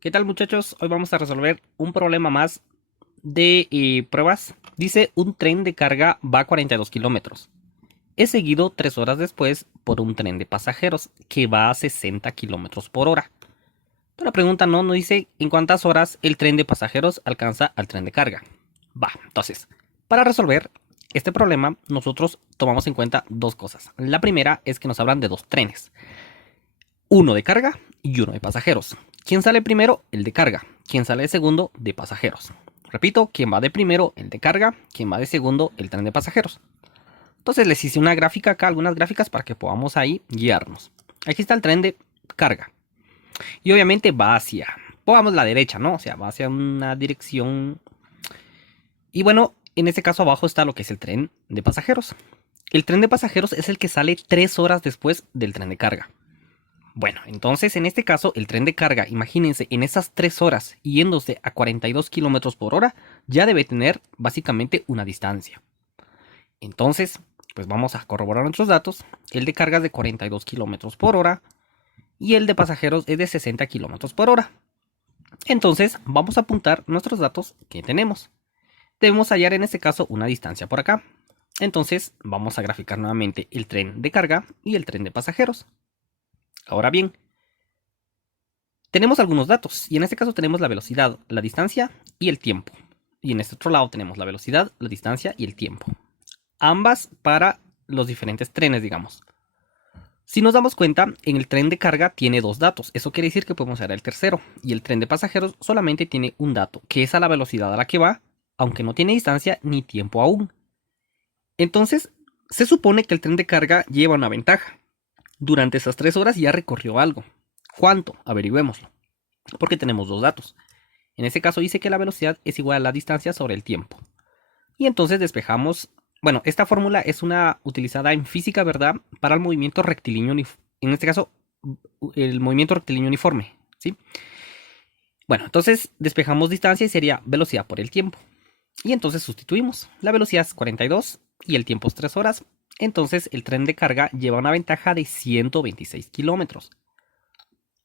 ¿Qué tal, muchachos? Hoy vamos a resolver un problema más de pruebas. Dice, un tren de carga va a 42 kilómetros. Es seguido 3 horas después por un tren de pasajeros que va a 60 kilómetros por hora. Pero la pregunta no dice en cuántas horas el tren de pasajeros alcanza al tren de carga. Entonces, para resolver este problema, nosotros tomamos en cuenta dos cosas. La primera es que nos hablan de dos trenes. Uno de carga y uno de pasajeros. ¿Quién sale primero? El de carga. ¿Quién sale de segundo? De pasajeros. Repito, ¿quién va de primero? El de carga. ¿Quién va de segundo? El tren de pasajeros. Entonces les hice una gráfica acá, algunas gráficas para que podamos ahí guiarnos. Aquí está el tren de carga. Y obviamente va hacia, pongamos la derecha, ¿no? O sea, va hacia una dirección. Y bueno, en este caso abajo está lo que es el tren de pasajeros. El tren de pasajeros es el que sale 3 horas después del tren de carga. Bueno, entonces en este caso el tren de carga, imagínense, en esas 3 horas yéndose a 42 kilómetros por hora, ya debe tener básicamente una distancia. Entonces, pues vamos a corroborar nuestros datos. El de carga es de 42 kilómetros por hora y el de pasajeros es de 60 kilómetros por hora. Entonces, vamos a apuntar nuestros datos que tenemos. Debemos hallar en este caso una distancia por acá. Entonces, vamos a graficar nuevamente el tren de carga y el tren de pasajeros. Ahora bien, tenemos algunos datos y en este caso tenemos la velocidad, la distancia y el tiempo. Y en este otro lado tenemos la velocidad, la distancia y el tiempo. Ambas para los diferentes trenes, digamos. Si nos damos cuenta, en el tren de carga tiene dos datos. Eso quiere decir que podemos hallar el tercero. Y el tren de pasajeros solamente tiene un dato, que es a la velocidad a la que va, aunque no tiene distancia ni tiempo aún. Entonces, se supone que el tren de carga lleva una ventaja. Durante esas 3 horas ya recorrió algo. ¿Cuánto? Averigüémoslo. Porque tenemos dos datos. En este caso dice que la velocidad es igual a la distancia sobre el tiempo. Y entonces despejamos, bueno, esta fórmula es una utilizada en física, ¿verdad? Para el movimiento rectilíneo, en este caso, el movimiento rectilíneo uniforme, ¿sí? Bueno, entonces despejamos distancia y sería velocidad por el tiempo. Y entonces sustituimos. La velocidad es 42 y el tiempo es 3 horas. Entonces el tren de carga lleva una ventaja de 126 kilómetros.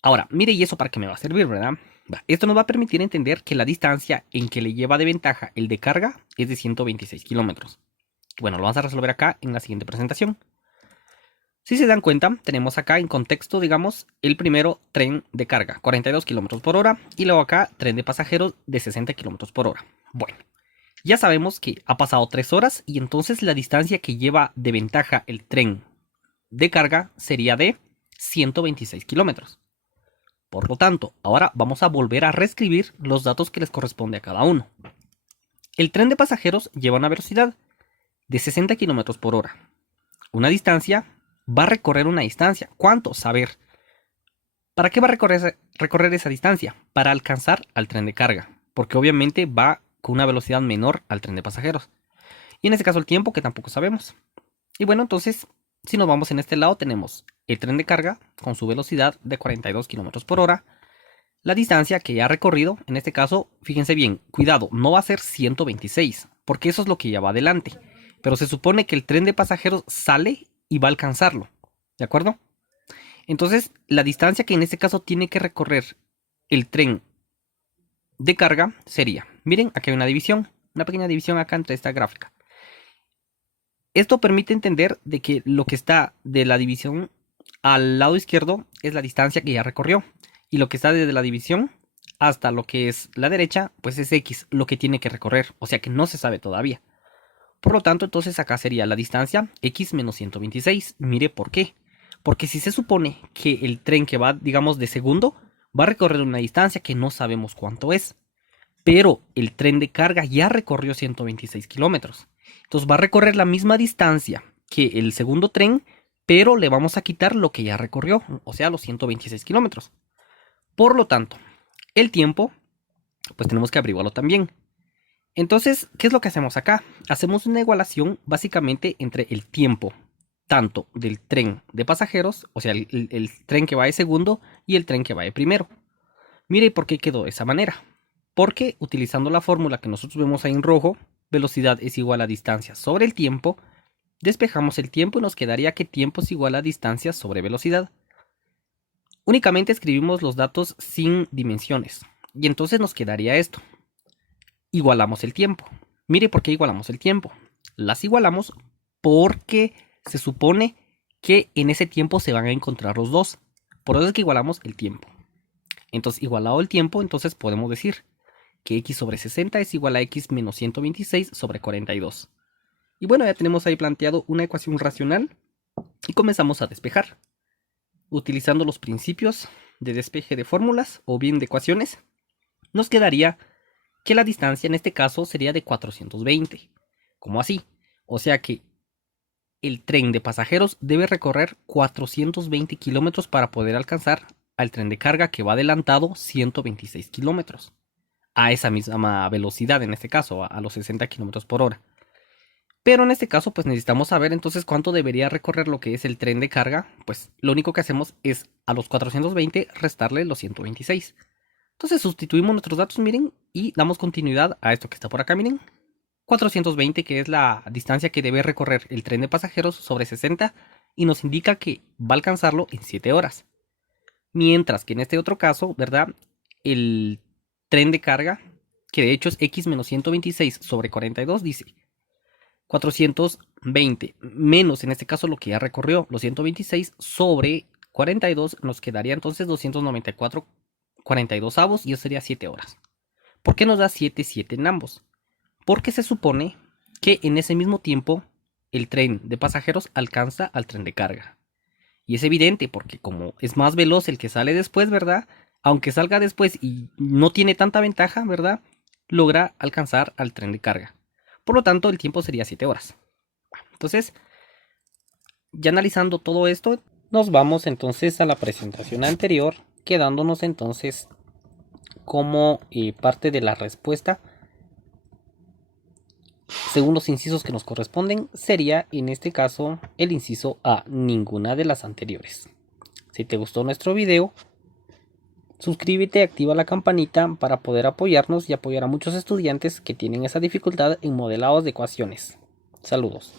Ahora, mire, ¿y eso para qué me va a servir, verdad? Esto nos va a permitir entender que la distancia en que le lleva de ventaja el de carga es de 126 kilómetros. Bueno, lo vamos a resolver acá en la siguiente presentación. Si se dan cuenta, tenemos acá en contexto, digamos, el primero tren de carga, 42 kilómetros por hora, y luego acá tren de pasajeros de 60 kilómetros por hora. Bueno, ya sabemos que ha pasado 3 horas y entonces la distancia que lleva de ventaja el tren de carga sería de 126 kilómetros. Por lo tanto, ahora vamos a volver a reescribir los datos que les corresponde a cada uno. El tren de pasajeros lleva una velocidad de 60 kilómetros por hora. Una distancia, va a recorrer una distancia. ¿Cuánto? Saber. ¿Para qué va a recorrer esa distancia? Para alcanzar al tren de carga. Porque obviamente va con una velocidad menor al tren de pasajeros. Y en este caso el tiempo que tampoco sabemos. Y bueno, entonces, si nos vamos en este lado, tenemos el tren de carga con su velocidad de 42 kilómetros por hora. La distancia que ya ha recorrido, en este caso, fíjense bien, cuidado, no va a ser 126, porque eso es lo que ya va adelante. Pero se supone que el tren de pasajeros sale y va a alcanzarlo. ¿De acuerdo? Entonces, la distancia que en este caso tiene que recorrer el tren de carga sería, miren, aquí hay una pequeña división acá entre esta gráfica. Esto permite entender de que lo que está de la división al lado izquierdo es la distancia que ya recorrió. Y lo que está desde la división hasta lo que es la derecha, pues es X, lo que tiene que recorrer. O sea que no se sabe todavía. Por lo tanto, entonces acá sería la distancia X menos 126. Mire por qué. Porque si se supone que el tren que va, digamos, de segundo, va a recorrer una distancia que no sabemos cuánto es. Pero el tren de carga ya recorrió 126 kilómetros. Entonces va a recorrer la misma distancia que el segundo tren, pero le vamos a quitar lo que ya recorrió, o sea, los 126 kilómetros. Por lo tanto, el tiempo, pues tenemos que averiguarlo también. Entonces, ¿qué es lo que hacemos acá? Hacemos una igualación básicamente entre el tiempo, tanto del tren de pasajeros, o sea, el tren que va de segundo y el tren que va de primero. Mire por qué quedó de esa manera. Porque utilizando la fórmula que nosotros vemos ahí en rojo, velocidad es igual a distancia sobre el tiempo, despejamos el tiempo y nos quedaría que tiempo es igual a distancia sobre velocidad. Únicamente escribimos los datos sin dimensiones. Y entonces nos quedaría esto. Igualamos el tiempo. Mire por qué igualamos el tiempo. Las igualamos porque se supone que en ese tiempo se van a encontrar los dos. Por eso es que igualamos el tiempo. Entonces, igualado el tiempo, entonces podemos decir que x sobre 60 es igual a x menos 126 sobre 42. Y bueno, ya tenemos ahí planteado una ecuación racional y comenzamos a despejar. Utilizando los principios de despeje de fórmulas o bien de ecuaciones, nos quedaría que la distancia en este caso sería de 420. ¿Cómo así? O sea que el tren de pasajeros debe recorrer 420 kilómetros para poder alcanzar al tren de carga que va adelantado 126 kilómetros. A esa misma velocidad en este caso, a los 60 kilómetros por hora. Pero en este caso pues necesitamos saber entonces cuánto debería recorrer lo que es el tren de carga. Pues lo único que hacemos es a los 420 restarle los 126. Entonces sustituimos nuestros datos, miren, y damos continuidad a esto que está por acá, miren. 420, que es la distancia que debe recorrer el tren de pasajeros sobre 60, y nos indica que va a alcanzarlo en 7 horas. Mientras que en este otro caso, ¿verdad? El tren de carga, que de hecho es x menos 126 sobre 42, dice 420 menos en este caso lo que ya recorrió, los 126 sobre 42, nos quedaría entonces 294 42 avos y eso sería 7 horas. ¿Por qué nos da 7, 7 en ambos? Porque se supone que en ese mismo tiempo el tren de pasajeros alcanza al tren de carga. Y es evidente porque como es más veloz el que sale después, ¿verdad? Aunque salga después y no tiene tanta ventaja, ¿verdad? Logra alcanzar al tren de carga. Por lo tanto, el tiempo sería 7 horas. Entonces, ya analizando todo esto, nos vamos entonces a la presentación anterior, quedándonos entonces como parte de la respuesta, según los incisos que nos corresponden, sería en este caso el inciso A, ninguna de las anteriores. Si te gustó nuestro video, suscríbete y activa la campanita para poder apoyarnos y apoyar a muchos estudiantes que tienen esa dificultad en modelados de ecuaciones. Saludos.